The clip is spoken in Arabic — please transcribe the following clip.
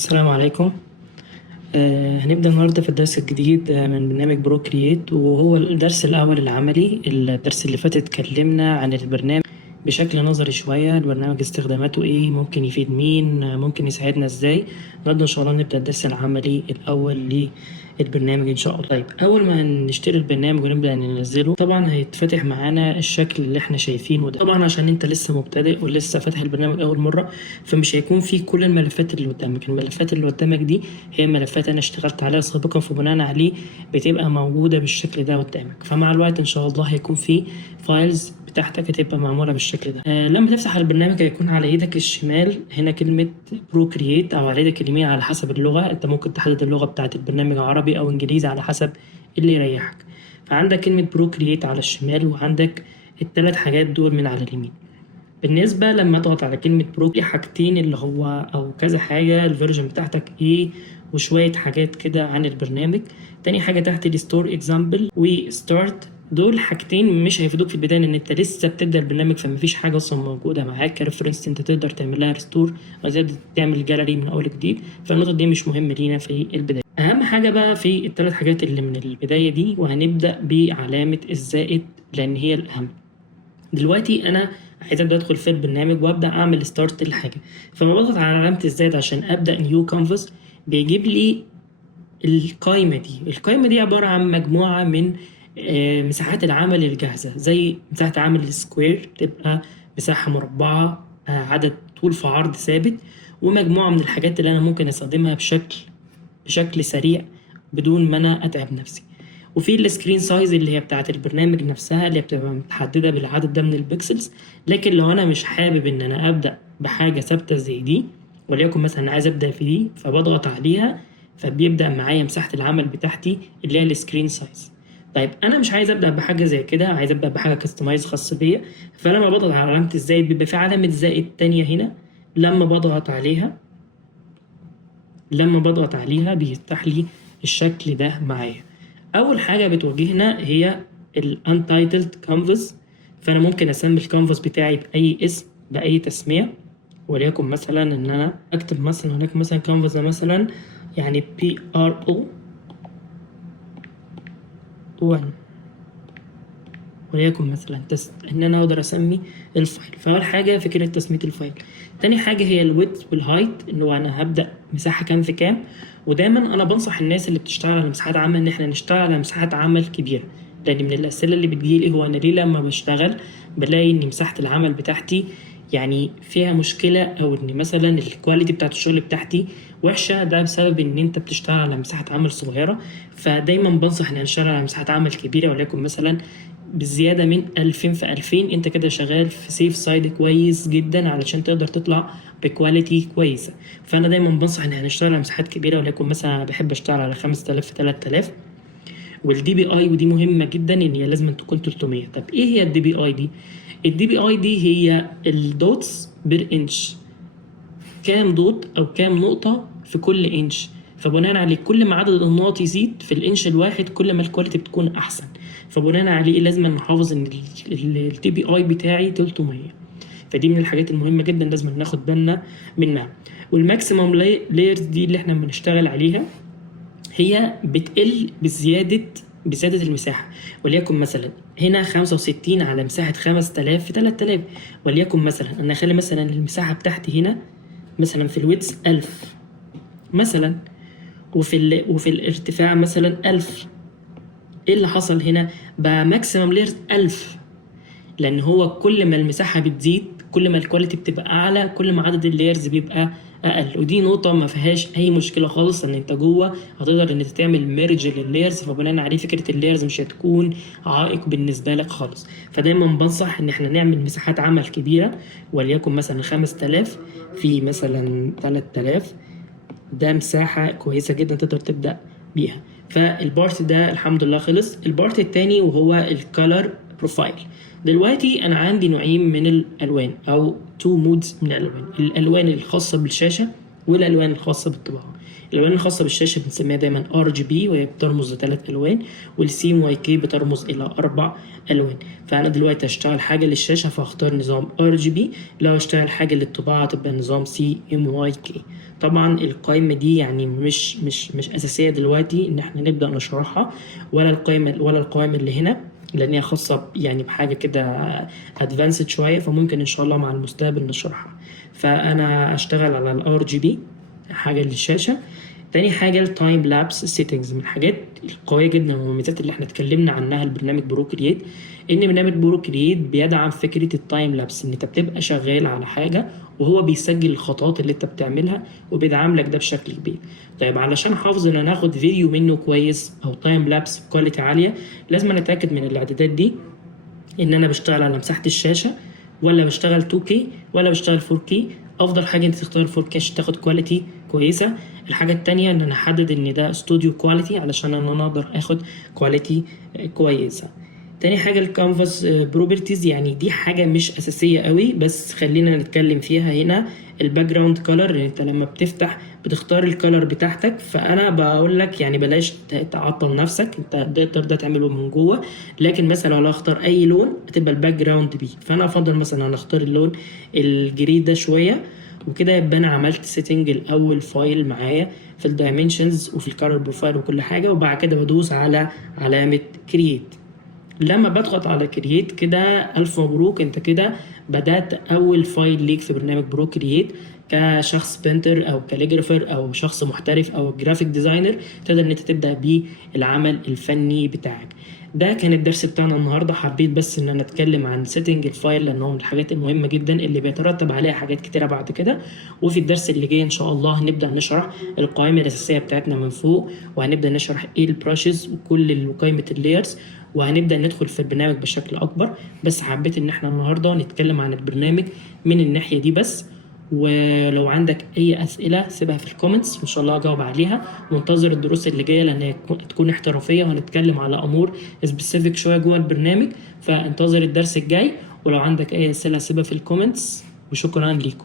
السلام عليكم. هنبدأ النهاردة في الدرس الجديد من برنامج بروكرييت، وهو الدرس الأول العملي. الدرس اللي فات اتكلمنا عن البرنامج بشكل نظري شوية، البرنامج استخداماته ايه، ممكن يفيد مين، ممكن يساعدنا ازاي. النهاردة ان شاء الله نبدأ الدرس العملي الأول للبرنامج ان شاء الله. طيب، أول ما نشتري البرنامج ونبدأ ننزله طبعا هيتفتح معانا الشكل اللي احنا شايفينه ده. طبعا عشان انت لسه مبتدئ ولسه فاتح البرنامج أول مرة، فمش هيكون فيه كل الملفات اللي قدامك. الملفات اللي قدامك دي هي ملفات انا اشتغلت عليها سابقا، فبناء عليه بتبقى موجودة بالشكل ده قدامك. فمع الوقت ان شاء الله هيكون في فايلز بتاعتك هتبقى معمولة بالشكل ده. لما تفتح البرنامج هيكون على ايدك الشمال هنا كلمة بروكرييت، او على ايدك اليمين على حسب اللغة. انت ممكن تحدد اللغة بتاعت البرنامج عربي او انجليزي على حسب اللي يريحك. فعندك كلمة بروكرييت على الشمال، وعندك الثلاث حاجات دول من على اليمين. بالنسبة لما اضغط على كلمة برو، لي حاجتين اللي هو او كذا حاجة، الفيرجن بتاعتك ايه، وشوية حاجات كده عن البرنامج. تاني حاجة تحت الستور اكزامبل وستارت، دول حاجتين مش هيفيدوك في البداية ان انت لسه بتبدأ البرنامج، فمفيش حاجة اصلا موجودة معاك كريفرنس انت تقدر تعمل لها ريستور او تعمل جاليري من اول جديد. فالنقطة دي مش مهمة لينا في البداية. اهم حاجة بقى في الثلاث حاجات اللي من البداية دي، وهنبدأ بعلامة الزائد لان هي الاهم. دلوقتي انا عايز ابدا ادخل في البرنامج وابدا اعمل ستارت لحاجه، فما بضغط على علامه الزائد عشان ابدا نيو كانفاس بيجيب لي القائمه دي عباره عن مجموعه من مساحات العمل الجاهزه، زي مساحه عمل السكوير تبقى مساحه مربعه، عدد طول في عرض ثابت، ومجموعه من الحاجات اللي انا ممكن استخدمها بشكل سريع بدون ما انا اتعب نفسي. وفي السكرين سايز اللي هي بتاعت البرنامج نفسها اللي بتبقى متحدده بالعدد ده من البكسلز. لكن لو انا مش حابب ان انا ابدا بحاجه ثابته زي دي، وليكن مثلا عايز ابدا في دي، فبضغط عليها فبيبدا معايا مساحه العمل بتاعتي اللي هي السكرين سايز. طيب انا مش عايز ابدا بحاجه زي كده، عايز ابدا بحاجه كاستمايز خاصه بيا. فلما بضغط على علامه الزائد بيبقى في علامه زائد تانية هنا. لما بضغط عليها بيفتح لي الشكل ده معايا. اول حاجه بتواجهنا هي الانتايتلد كانفاس. فانا ممكن اسمي الكانفاس بتاعي باي اسم، باي تسميه، وليكن مثلا ان انا اكتب مثلا هناك مثلا كانفاس مثلا يعني PRO 1، وليكن مثلا ان انا اقدر اسمي الفايل. فاول حاجه فكره تسميه الفايل. تاني حاجه هي الويدث والهايت، اللي هو انا هبدا مساحه كام في كام. ودايما انا بنصح الناس اللي بتشتغل على مساحات عمل ان احنا نشتغل على مساحات عمل كبيره، لان من الاسئله اللي بتجيلي هو انا ليه لما بشتغل بلاقي ان مساحه العمل بتاعتي يعني فيها مشكله، او ان مثلا الكواليتي بتاعت الشغل بتاعتي وحشه. ده بسبب ان انت بتشتغل على مساحه عمل صغيره. فدايما بنصح ان نشتغل على مساحه عمل كبيره، وليكن مثلا بزياده من 2000 في 2000. انت كده شغال في سيف سايد كويس جدا علشان تقدر تطلع بكواليتي كويسه. فانا دايما بنصح ان هنشتغل على مساحات كبيره، وليكن مثلا انا بحب اشتغل على 5000 في 3000. والدي بي اي، ودي مهمه جدا ان هي لازم تكون 300. طب ايه هي الدي بي اي دي؟ الدي بي اي دي هي الدوتس بير انش، كام دوت او كام نقطه في كل انش. فبناء عليه كل ما عدد النقط يزيد في الانش الواحد كل ما الكواليتي بتكون احسن. فبناء عليه لازم نحافظ ان التي بي اي بتاعي 300. فدي من الحاجات المهمه جدا لازم ناخد بالنا منها. والماكسيموم لايرز دي اللي احنا بنشتغل عليها هي بتقل بزياده المساحه. وليكن مثلا هنا 65 على مساحه 5000 في 3000. وليكن مثلا انا اخلي مثلا المساحه بتاعتي هنا مثلا في الويدث 1000 مثلا، وفي الارتفاع مثلا 1000. ايه اللي حصل هنا؟ بقى ماكسيمم لايرز 1000، لان هو كل ما المساحه بتزيد كل ما الكواليتي بتبقى اعلى، كل ما عدد اللايرز بيبقى اقل. ودي نقطه ما فيهاش اي مشكله خالص، ان انت جوه هتقدر ان انت تعمل ميرج لللايرز. فبناء عليه فكره اللايرز مش هتكون عائق بالنسبه لك خالص. فدايما بنصح ان احنا نعمل مساحات عمل كبيره، وليكن مثلا 5000 في مثلا 3000. ده مساحه كويسه جدا تقدر تبدا بيها. فالبارت ده الحمد لله خلص. البارت التاني وهو الكالر بروفايل. دلوقتي انا عندي نوعين من الالوان، او تو مودز من الالوان الالوان الخاصه بالشاشه والالوان الخاصه بالطباعه. الالوان الخاصه بالشاشه بنسميها دايما RGB، وهي بترمز ل3 الوان، والCMYK بترمز الى 4 الوان. فانا دلوقتي هشتغل حاجه للشاشه فاختار نظام RGB، لو هشتغل حاجه للطباعه تبقى نظام CMYK. طبعا القائمه دي يعني مش اساسيه دلوقتي ان احنا نبدا نشرحها، ولا القائمه اللي هنا، لان هي خاصه يعني بحاجه كده ادفانسد شويه، فممكن ان شاء الله مع المستقبل نشرحها. فانا اشتغل على الRGB حاجه للشاشه. تاني حاجه التايم لابس سيتنجز، من الحاجات القويه جدا والمميزات اللي احنا اتكلمنا عنها البرنامج بروكرييت، ان برنامج بروكرييت بيدعم فكره التايم لابس، ان انت بتبقى شغال على حاجه وهو بيسجل الخطوات اللي انت بتعملها وبيدعم لك ده بشكل كبير. طيب علشان حافظ ان انا اخد فيديو منه كويس او تايم لابس بكواليتي عاليه، لازم اتاكد من الاعدادات دي، ان انا بشتغل على مساحه الشاشه ولا بشتغل 2K ولا بشتغل 4K. افضل حاجه انت تختار 4K عشان تاخد كواليتي كويسه. الحاجه التانية ان انا احدد ان ده استوديو كواليتي علشان انا اقدر اخد كواليتي كويسه. تاني حاجه الكانفاس بروبرتيز، يعني دي حاجه مش اساسيه قوي بس خلينا نتكلم فيها هنا. الباك جراوند كولر، انت لما بتفتح بتختار الكولر بتاعتك، فانا بقول لك يعني بلاش تعطل نفسك، انت تقدر ده تعمله من جوه، لكن مثلا لو اختار اي لون هتبقى الباك جراوند بيه، فانا افضل مثلا انا اختار اللون الجري ده شويه. وكده يبقى انا عملت سيتنج الاول فايل معايا في الدايمنشنز وفي الكالر بروفايل وكل حاجه، وبعد كده بدوس على علامه كرييت. لما بضغط على كرييت كده الف مبروك، انت كده بدات اول فايل ليك في برنامج بروكرييت كشخص بينتر او كاليجرافر او شخص محترف او جرافيك ديزاينر، تقدر ان انت تبدا بيه العمل الفني بتاعك. ده كان الدرس بتاعنا النهارده، حبيت بس ان انا اتكلم عن سيتنج الفايل لانه من الحاجات المهمه جدا اللي بيترتب عليها حاجات كتيره بعد كده. وفي الدرس اللي جاي ان شاء الله هنبدا نشرح القائمه الاساسيه بتاعتنا من فوق، وهنبدا نشرح ايه البراشز وكل قائمه اللايرز، وهنبدا ندخل في البرنامج بشكل اكبر. بس حبيت ان احنا النهارده نتكلم عن البرنامج من الناحيه دي بس. ولو عندك اي اسئله سيبها في الكومنتس وان شاء الله اجاوب عليها. وانتظر الدروس اللي جايه لان هي تكون احترافيه، وهنتكلم على امور سبيسيفيك شويه جوه البرنامج، فانتظر الدرس الجاي. ولو عندك اي اسئله سيبها في الكومنتس، وشكرا ليكم.